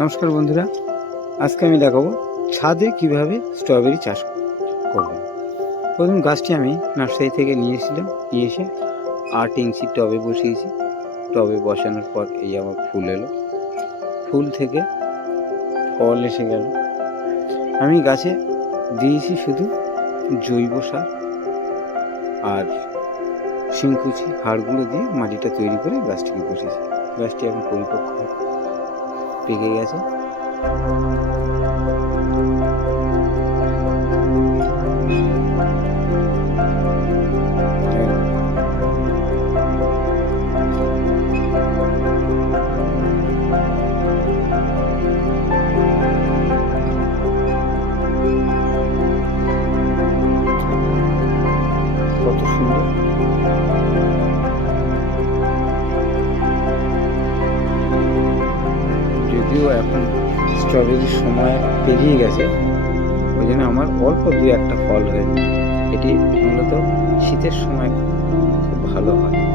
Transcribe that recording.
নমস্কার বন্ধুরা, আজকে আমি দেখাবো ছাদে কীভাবে স্ট্রবেরি চাষ করবেন। প্রথম গাছটি আমি নার্সারি থেকে নিয়ে এসেছিলাম, নিয়ে এসে আট ইঞ্চি টবে বসিয়েছি। টবে বসানোর পর এই আমার ফুল এলো। ফুল থেকে ফল এসে গেল। আমি গাছে দিয়েছি শুধু জৈব সার আর শিংকুচি হাড়গুলো দিয়ে মাটিটা তৈরি করে গাছটিকে বসেছি গাছটি এখন পরিপক্ক। পেকে গেছে। কত সুন্দর। যদিও এখন স্ট্রবেরির সময় পেরিয়ে গেছে, ওই জন্য আমার অল্প দু একটা ফল হয়েছে এটি মূলত শীতের সময় খুব ভালো হয়।